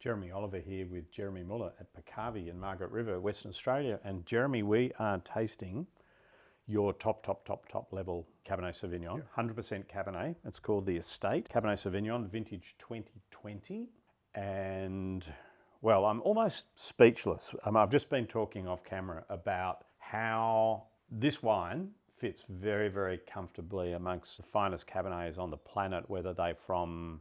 Jeremy Oliver here with Jeremy Muller at Peccavi in Margaret River, Western Australia. And Jeremy, we are tasting your top level Cabernet Sauvignon, 100% Cabernet. It's called the Estate Cabernet Sauvignon, vintage 2020. And well, I'm almost speechless. I've just been talking off camera about how this wine fits very, very comfortably amongst the finest Cabernets on the planet, whether they're from,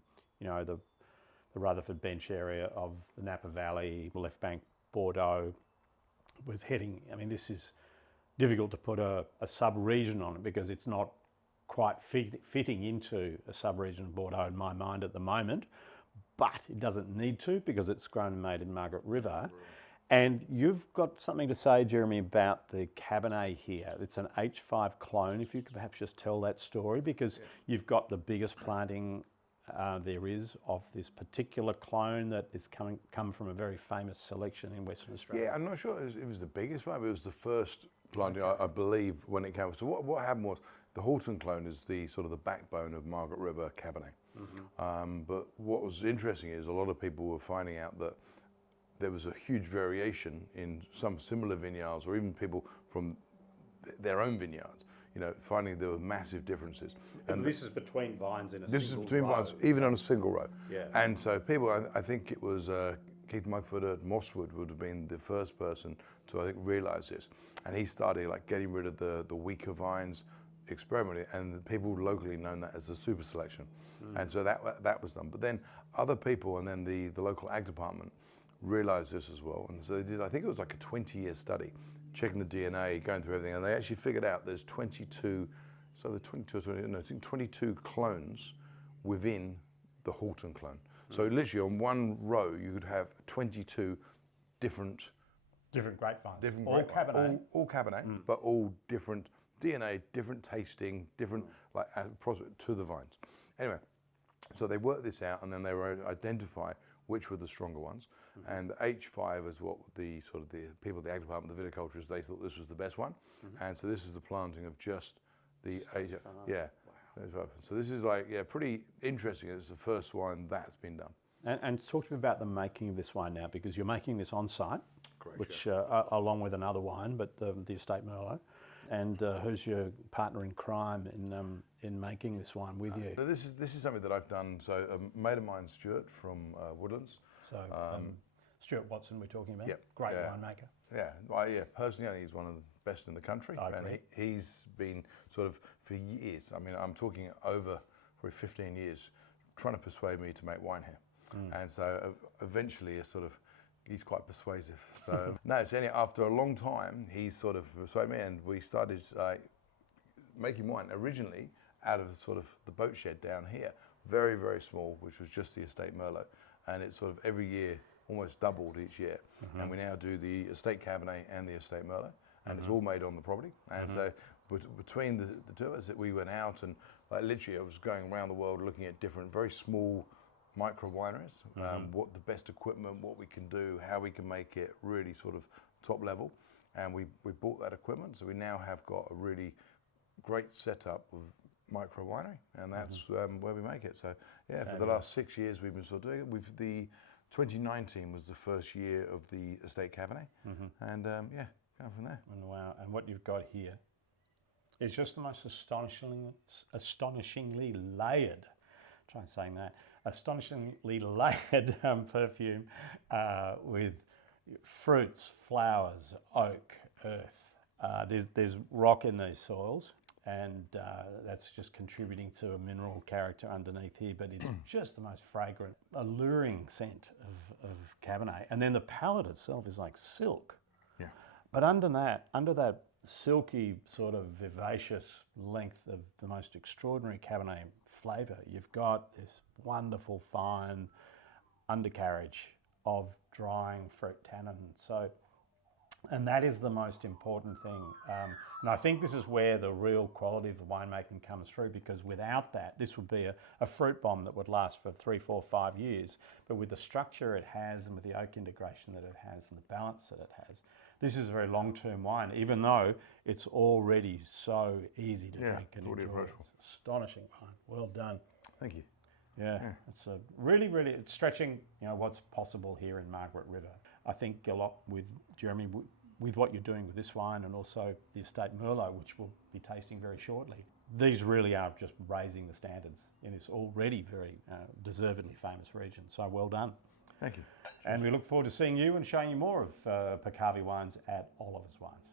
the Rutherford Bench area of the Napa Valley, Left Bank, Bordeaux, was heading. I mean, this is difficult to put a sub-region on it because it's not quite fitting into a sub-region of Bordeaux in my mind at the moment, but it doesn't need to because it's grown and made in Margaret River. And you've got something to say, Jeremy, about the Cabernet here. It's an H5 clone. If you could perhaps just tell that story, because you've got the biggest planting there is of this particular clone that is come from a very famous selection in Western Australia. Yeah, I'm not sure it was the biggest one, but it was the first planting, I believe, when it came. So what happened was the Halton clone is the sort of the backbone of Margaret River Cabernet. But what was interesting is a lot of people were finding out that there was a huge variation in some similar vineyards, or even people from their own vineyards, finding there were massive differences. And this is between vines in a single row. This is between vines, even on a single row. Yeah. And so people, I think it was Keith Mugford at Mosswood would have been the first person to, I think, realise this. And he started getting rid of the weaker vines, experimenting, and the people locally known that as the super selection. And so that was done. But then other people, and then the local ag department realised this as well. And so they did, I think it was like a 20-year study, checking the DNA, going through everything, and they actually figured out there's 22 clones within the Halton clone. So literally on one row, you could have 22 different grapevines. All Cabernet. All Cabernet, but all different DNA, different tasting, different to the vines. Anyway, so they worked this out, and then they were identify which were the stronger ones. And the H5 is what the people at the ag department, the viticulturists, they thought this was the best one. And so this is the planting of just the H. Yeah. Wow. So this is pretty interesting. It's the first wine that's been done. And talk to me about the making of this wine now, because you're making this on site, Correct, which along with another wine, but the Estate Merlot. And who's your partner in crime in making this wine with you? So this is something that I've done. So a mate of mine, Stuart from Woodlands. So Stuart Watson, we're talking about. Yep. Great winemaker. Yeah, well, personally, I think he's one of the best in the country. I agree. And he's been sort of for years. I mean, I'm talking over probably 15 years, trying to persuade me to make wine here. And so eventually, he's quite persuasive. So after a long time, he's sort of persuaded me, and we started making wine originally out of the boat shed down here, very, very small, which was just the Estate Merlot, and it's sort of every year almost doubled each year. And we now do the Estate Cabernet and the Estate Merlot, and it's all made on the property. And so between the two of us, we went out and literally I was going around the world looking at different, very small micro wineries, what the best equipment, what we can do, how we can make it really sort of top level. And we bought that equipment, so we now have got a really great setup of micro winery, and that's where we make it. So for the last 6 years we've been doing it. The 2019 was the first year of the Estate Cabernet, and going from there. And wow! And what you've got here is just the most astonishingly layered. Try saying that. Astonishingly layered perfume with fruits, flowers, oak, earth. There's rock in these soils, and that's just contributing to a mineral character underneath here, but it's just the most fragrant, alluring scent of Cabernet. And then the palate itself is like silk. Yeah. But under that silky sort of vivacious length of the most extraordinary Cabernet flavour, you've got this wonderful fine undercarriage of drying fruit tannin. And that is the most important thing. And I think this is where the real quality of the winemaking comes through, because without that, this would be a fruit bomb that would last for 3, 4, 5 years. But with the structure it has, and with the oak integration that it has, and the balance that it has, this is a very long-term wine, even though it's already so easy to drink and enjoy. Approachable. Astonishing wine. Well done. Thank you. Yeah, it's a really, really, it's stretching, what's possible here in Margaret River. I think a lot with Jeremy, with what you're doing with this wine and also the Estate Merlot, which we'll be tasting very shortly. These really are just raising the standards in this already very deservedly famous region. So well done. Thank you. And we look forward to seeing you and showing you more of Peccavi wines at Oliver's Wines.